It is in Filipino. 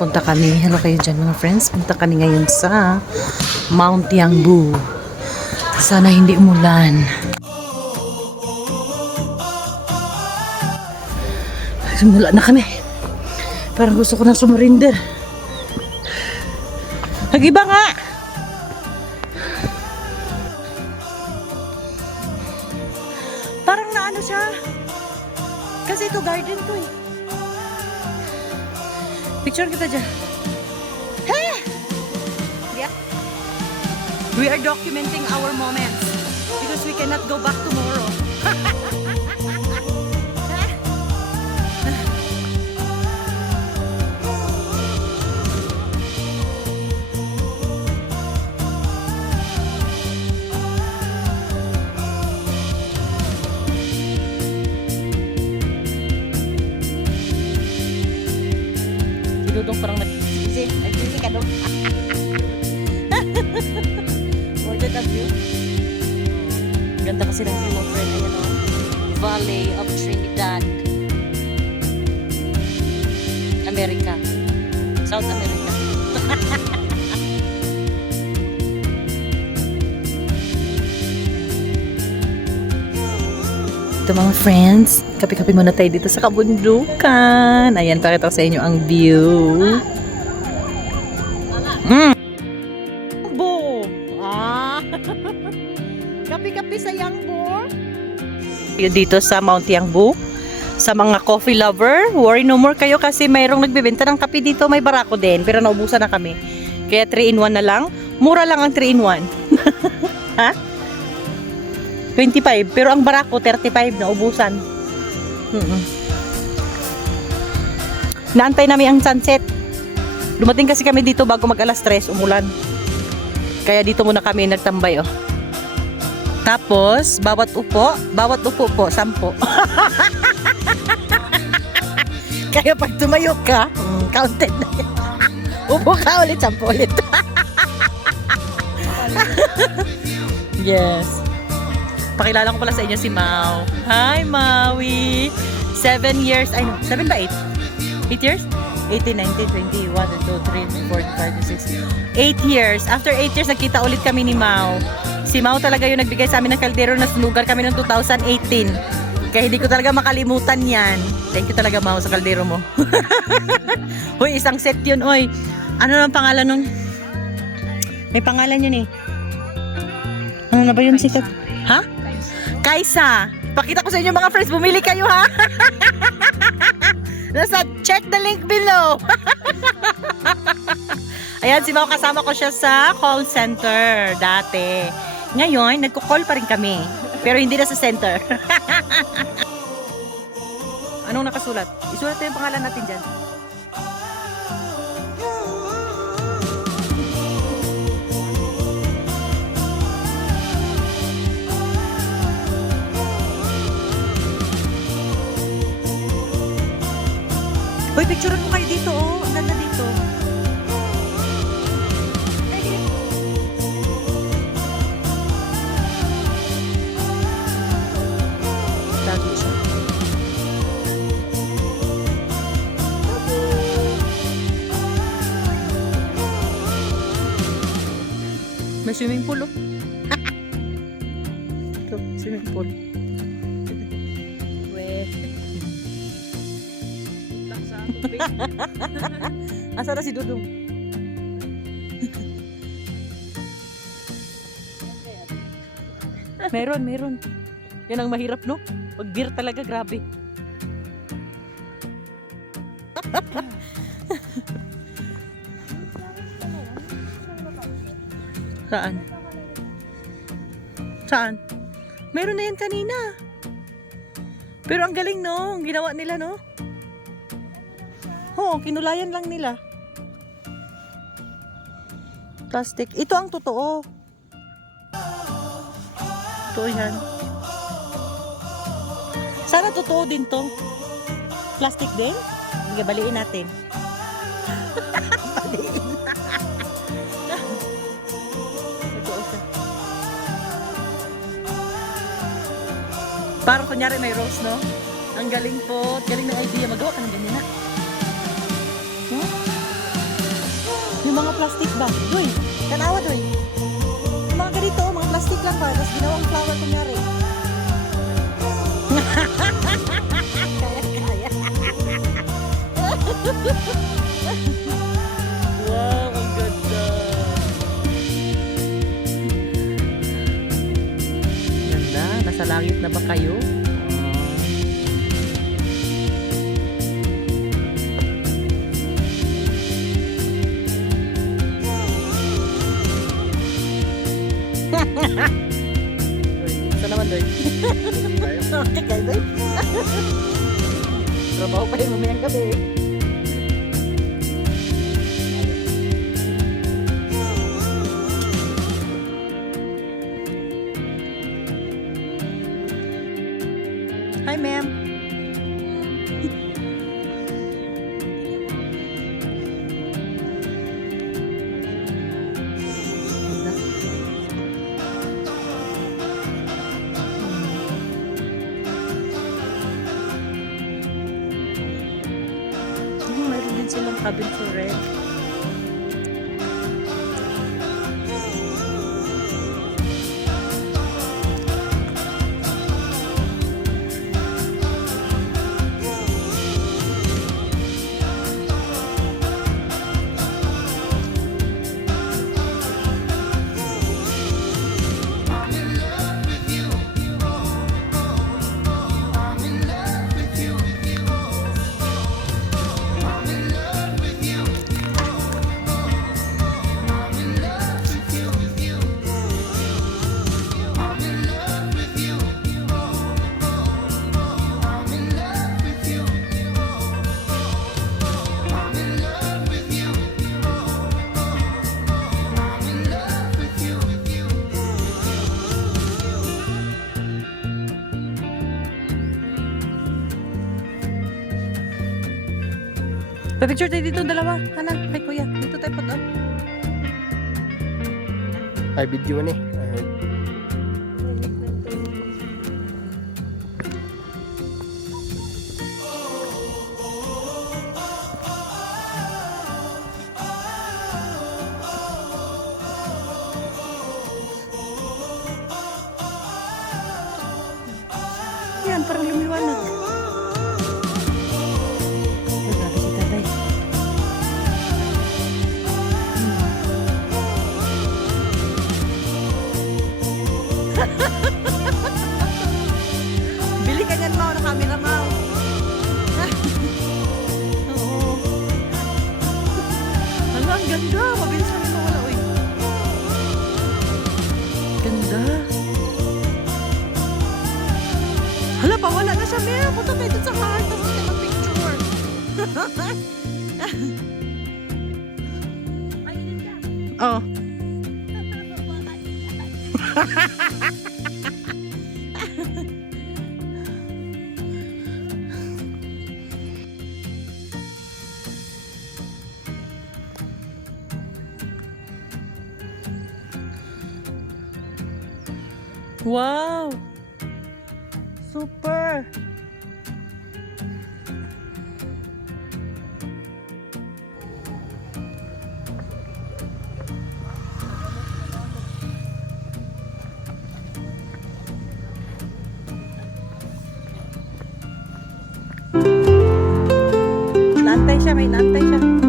punta kami. Hello kayo dyan mga friends. Punta kami ngayon sa Mount Yangbu. Sana hindi umulan. Simula na kami. Parang gusto ko na sumurinder. Nag-iba nga! Parang naano siya. Kasi ito garden ko eh. Picture kita dyan. Hey! Yeah. We are documenting our moments because we cannot go back tomorrow. Dudong parang nagsisi ka doon. Gorgeous ang view. Ganda kasi ng view mo friend. Ayan o. Valley of Trinidad. America. South America. Ito mga friends, kape-kape muna tayo dito sa kabundukan. Ayan, pakita ko sa inyo ang view. Yangbo! Kape-kape sa Yangbo. Dito sa Mount Yangbu. Sa mga coffee lover, worry no more kayo kasi mayroong nagbebenta ng kape dito. May barako din, pero naubusan na kami. Kaya 3-in-1 na lang. Mura lang ang 3-in-1. Ha? 25, pero ang barako 35 na ubusan. Naantay namin ang sunset. Dumating kasi kami dito bago mag alas 3, umulan. Kaya dito muna kami nagtambay oh. Tapos, bawat upo po, 10. Kaya pag tumayo ka, counted na yan. Upo ka ulit, 10 ulit. Yes. Pakilala ko pala sa inyo si Mau. Hi, Maui! 7 years, ay no, 7 ba 8? 8 years? 18, 19, 20, 1, 2, 3, 4, 5, 6. 8 years. After 8 years, nagkita ulit kami ni Mau. Si Mau talaga yung nagbigay sa amin ng kaldero na sunugan kami ng 2018. Kaya hindi ko talaga makalimutan yan. Thank you talaga, Mau, sa kaldero mo. Uy, isang set yun, oy. Ano ang pangalan nun? May pangalan yun eh. Ano na ba yun sikat? Ha? Kaisa. Pakita ko sa inyo mga friends, bumili kayo ha. Nasa check the link below. Ayan, si Mau, kasama ko siya sa call center dati. Ngayon, nagko-call pa rin kami. Pero hindi na sa center. Anong nakasulat? Isulat yung pangalan natin dyan. Uy, picturean mo kayo dito, oh. Ang ganda dito. Lagi siya. May swimming pool, oh. Ito, swimming pool. Asa na si Dudong? Meron. Yan ang mahirap, no? Pag beer talaga, grabe. Saan? Meron na yan kanina. Pero ang galing, no? Ang ginawa nila, no? Oo, kinulayan lang nila. Plastic. Ito ang totoo. Totoo yan. Sana totoo din to. Plastic din? Sige, baliin natin. Baliin. Totoo siya. Parang kunyari may rose, no? Ang galing po. Galing ng idea. Magawa ka ng ganyan na. mga plastic ba? Doy, tanawa doy. Yung mga ganito, mga plastic lang ba? Tapos ginawang flower kunyari. Kaya. Wow, ang ganda. Ganda, nasa langit na ba kayo? Ito naman doy. Okay kayo doy. Trabaho pa yung mamayang gabi. Hi, ma'am. Mayroon din silang cabin for rent. Pa-picture tayo dito dalawa. Hana, kay kuya. Dito tayo po doon. Ay, video ni. Yan, parang lumiwanag. Grabe si tatay. Bili ka niyan, Mau, na camera, Mau. Oo. Hala, ang ganda. Mabilis na rin mawala, uy. Ganda. Hala, pawala na siya, Mel. Punta tayo dun sa heart. Tapos tayo mag-picture. Oh. Wow! Super! Nantay siya, may nantay siya.